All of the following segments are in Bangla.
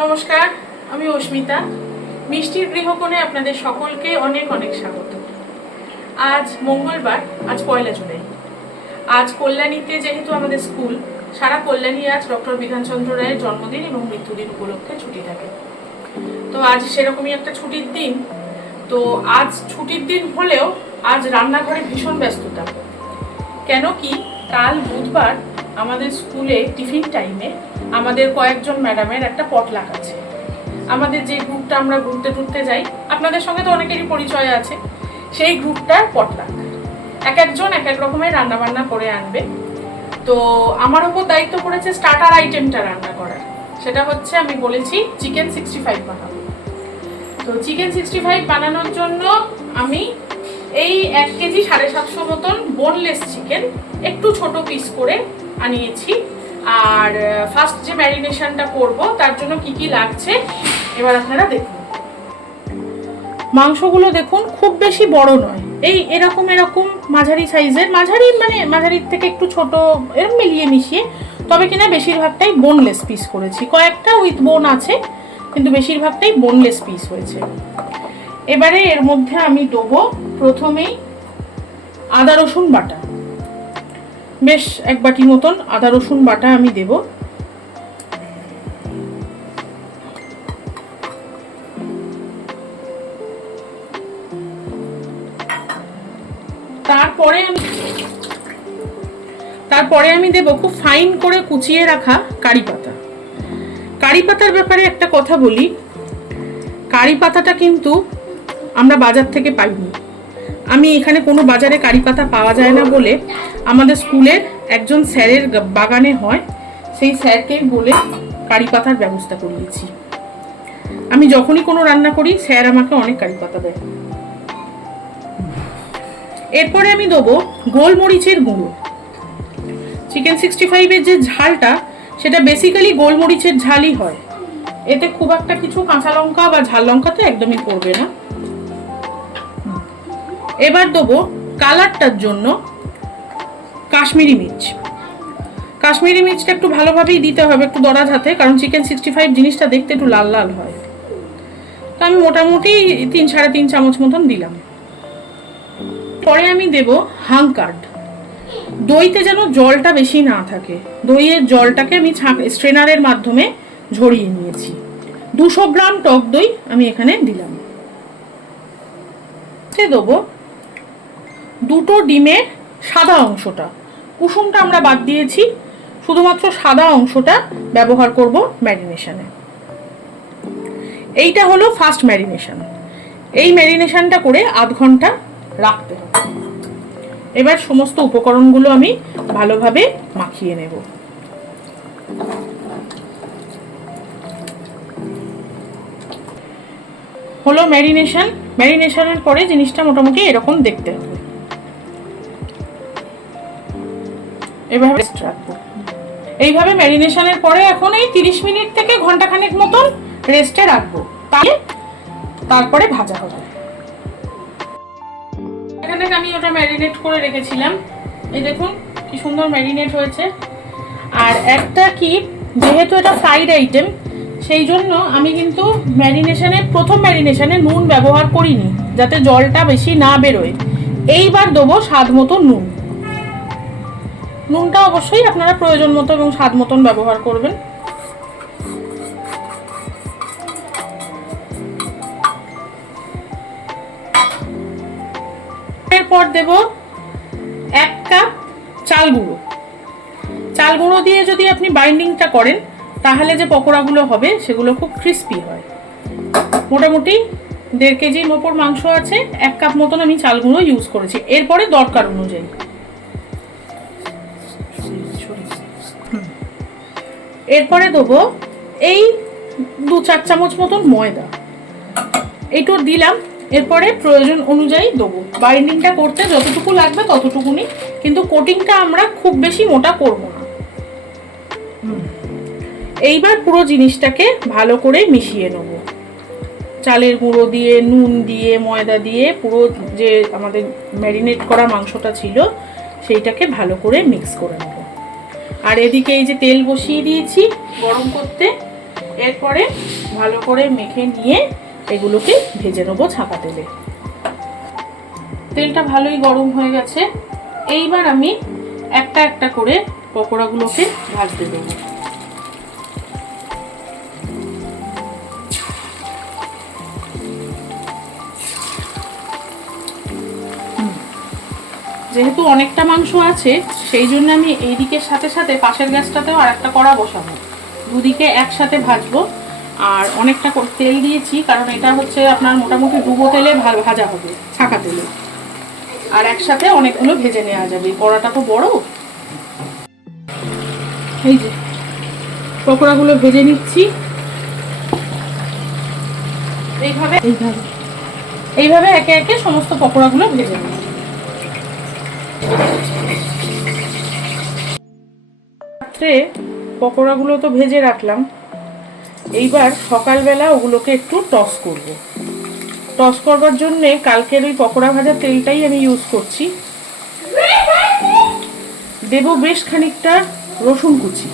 নমস্কার, আমি অস্মিতা। মিষ্টির গৃহকোণে আপনাদের সকলকে অনেক অনেক স্বাগত। আজ মঙ্গলবার, আজ পয়লা জুলাই। আজ কল্যাণীতে যেহেতু আমাদের স্কুল, সারা কল্যাণী আজ ডক্টর বিধানচন্দ্র রায়ের জন্মদিন এবং মৃত্যুদিন উপলক্ষে ছুটি থাকে। তো আজ সেরকমই একটা ছুটির দিন। তো আজ ছুটির দিন হলেও আজ রান্নাঘরে ভীষণ ব্যস্ততা। কেন কি কাল বুধবার আমাদের স্কুলে টিফিন টাইমে আমাদের কয়েকজন ম্যাডামের একটা পটলাক আছে। আমাদের যে গ্রুপটা আমরা ঘুরতে টুরতে যাই, আপনাদের সঙ্গে তো অনেকেরই পরিচয় আছে, সেই গ্রুপটার পটলাক। এক একজন এক এক রকমের রান্নাবান্না করে আনবে। তো আমার ওপর দায়িত্ব পড়েছে স্টার্টার আইটেমটা রান্না করার। সেটা হচ্ছে আমি বলেছি চিকেন সিক্সটি ফাইভ বানাবো। তো চিকেন সিক্সটি ফাইভ বানানোর জন্য আমি এই এক কেজি সাড়ে সাতশো মতন বোনলেস চিকেন একটু ছোট পিস করে আনিয়েছি। আর ফার্স্ট যে ম্যারিনেশনটা করব, তার জন্য কি কি লাগছে, এবার আপনারা দেখুন। মাংসগুলো দেখুন, খুব বেশি বড় নয়। এই এরকম এরকম মাঝারি সাইজের, মাঝারি মানে মাঝারির থেকে একটু ছোট এরকম মিলিয়ে মিশিয়ে, তবে কিনা বেশিরভাগটাই বোনলেস পিস করেছি। কয়েকটা উইথ বোন আছে, কিন্তু বেশিরভাগটাই বোনলেস পিস হয়েছে। এবারে এর মধ্যে আমি দেবো প্রথমেই আদা রসুন বাটা। বেশ এক বাটি মতন আদা, রসুন বাটা আমি দেব। তারপরে আমি তারপরে আমি দেব খুব ফাইন করে কুচিয়ে রাখা কারি পাতা। কারি পাতার ব্যাপারে একটা কথা বলি। কারি পাতাটা কিন্তু আমরা বাজার থেকে পাইনি। আমি এখানে কোনো বাজারে কারি পাতা পাওয়া যায় না বলে আমাদের স্কুলের একজন স্যারের বাগানে হয়, সেই স্যারকে বলে কারি পাতার ব্যবস্থা করিয়েছি। আমি যখনই কোনো রান্না করি, স্যার আমাকে অনেক কারি পাতা দেয়। এরপরে আমি দেবো গোলমরিচের গুঁড়ো। চিকেন সিক্সটি ফাইভের যে ঝালটা, সেটা বেসিক্যালি গোলমরিচের ঝালই হয়। এতে খুব একটা কিছু কাঁচা লঙ্কা বা ঝাল লঙ্কা তো একদমই পড়বে না। এবার দেবো কালারটার জন্য কাশ্মীরি মির্চ। কাশ্মীরি মির্চটা একটু ভালোভাবেই দিতে হবে, একটু দরাজ হাতে, কারণ চিকেন সিক্সটি ফাইভ জিনিসটা দেখতে একটু লাল লাল হয়। তো আমি মোটামুটি তিন, সাড়ে তিন চামচ মতন দিলাম। পরে আমি দেব হাংকার্ড দইতে যেন জলটা বেশি না থাকে, দইয়ের জলটাকে আমি স্ট্রেনারের মাধ্যমে ঝরিয়ে নিয়েছি। দুশো গ্রাম টক দই আমি এখানে দিলাম। দেবো দুটো ডিমের সাদা অংশটা। কুসুমটা আমরা বাদ দিয়েছি, শুধুমাত্র সাদা অংশটা ব্যবহার করব ম্যারিনেশনে। এইটা হলো ফার্স্ট ম্যারিনেশন। এই ম্যারিনেশনটা করে আধ ঘণ্টা রাখতে হবে। এবার সমস্ত উপকরণগুলো আমি ভালোভাবে মাখিয়ে নেব। হলো ম্যারিনেশন। ম্যারিনেশনের পরে জিনিসটা মোটামুটি এরকম দেখতে হবে। এভাবে রেস্ট রাখব। এইভাবে ম্যারিনেশনের পরে এখন এই তিরিশ মিনিট থেকে ঘন্টাখানেক মতন রেস্টে রাখব। তাহলে তারপরে ভাজা হবে। এখানে আমি ওটা ম্যারিনেট করে রেখেছিলাম। এই দেখুন, কি সুন্দর ম্যারিনেট হয়েছে। আর একটা কি, যেহেতু এটা ফ্রাইড আইটেম সেই জন্য আমি কিন্তু ম্যারিনেশনে প্রথম ম্যারিনেশনে নুন ব্যবহার করিনি, যাতে জলটা বেশি না বেরোয়। এইবার দেবো স্বাদ মতো নুন। নুনটা অবশ্যই আপনারা প্রয়োজন মতো এবং স্বাদ মতন ব্যবহার করবেন। এরপর দেব এক কাপ চাল গুঁড়ো। চাল গুঁড়ো দিয়ে যদি আপনি বাইন্ডিংটা করেন, তাহলে যে পকোড়াগুলো হবে, সেগুলো খুব ক্রিস্পি হয়। মোটামুটি দেড় কেজির ওপর মাংস আছে, এক কাপ মতন আমি চাল গুঁড়ো ইউজ করেছি। এরপরে দরকার অনুযায়ী। এরপরে দেবো এই দু চার চামচ মতন ময়দা। এইটু দিলাম, এরপরে প্রয়োজন অনুযায়ী দেবো। বাইন্ডিংটা করতে যতটুকু লাগবে ততটুকুনি, কিন্তু কোটিংটা আমরা খুব বেশি মোটা করব না। এইবার পুরো জিনিসটাকে ভালো করে মিশিয়ে নেব। চালের গুঁড়ো দিয়ে, নুন দিয়ে, ময়দা দিয়ে পুরো যে আমাদের ম্যারিনেট করা মাংসটা ছিল, সেইটাকে ভালো করে মিক্স করে নেব। আর এদিকে এই যে তেল বসিয়ে দিয়েছি গরম করতে। এরপরে ভালো করে মেখে নিয়ে এগুলোকে ভেজে নেব ছাঁকা তেলে। তেলটা ভালোই গরম হয়ে গেছে। এইবার আমি একটা একটা করে পকোড়াগুলোকে ভাজতে দেবো। যেহেতু অনেকটা মাংস আছে, সেই জন্য আমি এই দিকের সাথে সাথে পাশের গ্যাসটাতেও আর একটা কড়া বসাবো। দুদিকে একসাথে ভাজবো। আর অনেকটা তেল দিয়েছি, কারণ এটা হচ্ছে আপনার মোটামুটি ডুবো তেলে ভাজা হবে, ছাকা তেলে। আর একসাথে অনেকগুলো ভেজে নেওয়া যাবে। কড়াটা তো বড়। এই যে, পকোড়াগুলো ভেজে নিচ্ছি। এইভাবে এইভাবে এইভাবে একে একে সমস্ত পকোড়াগুলো ভেজে নেব। রাত্রে পকোড়াগুলো তো ভেজে রাখলাম। এইবার সকালবেলা ওগুলোকে একটু টস করব। টস করবার জন্যে কালকের ওই পকোড়া ভাজা তেলটাই আমি ইউজ করছি। দেব বেশ খানিকটা রসুন কুচি।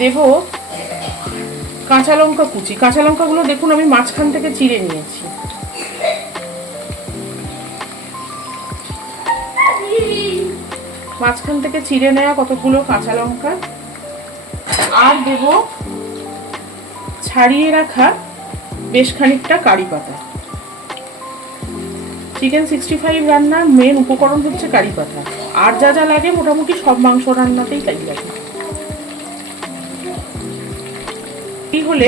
দেব কাঁচা লঙ্কা কুচি। কাঁচা লঙ্কাগুলো দেখুন আমি মাঝখান থেকে চিড়ে নিয়েছি। মাঝখান থেকে চিড়ে নেওয়া কতগুলো কাঁচা লঙ্কা? আর দেব ছাড়িয়ে রাখা বেশ খানিকটা কারি পাতা। চিকেন সিক্সটি ফাইভ রান্নার মেন উপকরণ হচ্ছে কারি পাতা। আর যা যা লাগে মোটামুটি সব মাংস রান্নাতেই তাই লাগে কি হলে?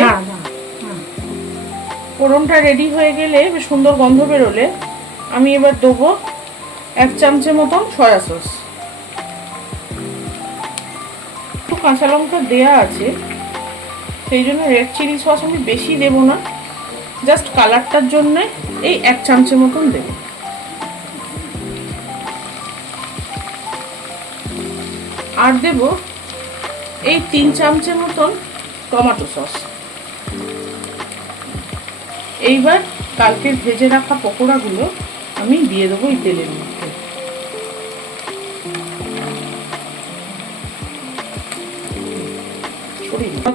ফোড়নটা রেডি হয়ে গেলে সুন্দর গন্ধ বেরোলে আমি এবার দেবো এক চামচের মতন সয়া সস একটু কাঁচা লঙ্কা দেয়া আছে, সেই জন্য রেড চিলি সস আমি বেশি দেব না। জাস্ট কালারটার জন্য এই এক চামচের মতন দেব। আর দেব এই তিন চামচের মতন টমেটো সস এইবার কালকে ভেজে রাখা পকোড়াগুলো আমি দিয়ে দেবো এই তেলের মধ্যে।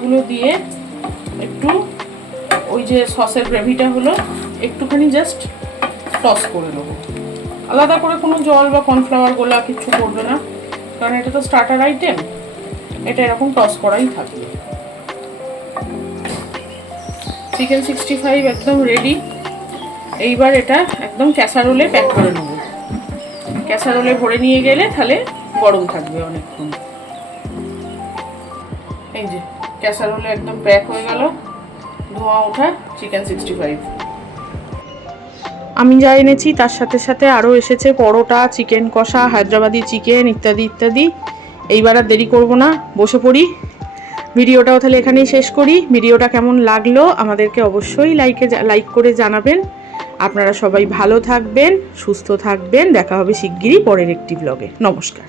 গুলো দিয়ে একটু ওই যে সসের গ্রেভিটা হলো, একটুখানি জাস্ট টস করে নেব। আলাদা করে কোনো জল বা কর্নফ্লাওয়ার গোলা কিছু করবে না, কারণ এটা তো স্টার্টার আইটেম এটা এরকম টস করাই থাকবে চিকেন সিক্সটি ফাইভ একদম রেডি এইবার এটা একদম ক্যাসারোলে প্যাক করে নেব। ক্যাসারোলে ভরে নিয়ে গেলে তাহলে গরম থাকবে অনেকক্ষণ। এই যে ক্যাসারোলে একদম প্যাক হয়ে গেল। ধোঁয়া ওঠা চিকেন সিক্সটি ফাইভ আমি যা এনেছি, তার সাথে সাথে আরও এসেছে পরোটা, চিকেন কষা, হায়দ্রাবাদি চিকেন, ইত্যাদি ইত্যাদি। এইবার আর দেরি করব না, বসে পড়ি। ভিডিওটাও তাহলে এখানেই শেষ করি। ভিডিওটা কেমন লাগল আমাদেরকে অবশ্যই লাইকে লাইক করে জানাবেন। আপনারা সবাই ভালো থাকবেন, সুস্থ থাকবেন। দেখা হবে শিগগিরই পরের একটি ব্লগে নমস্কার।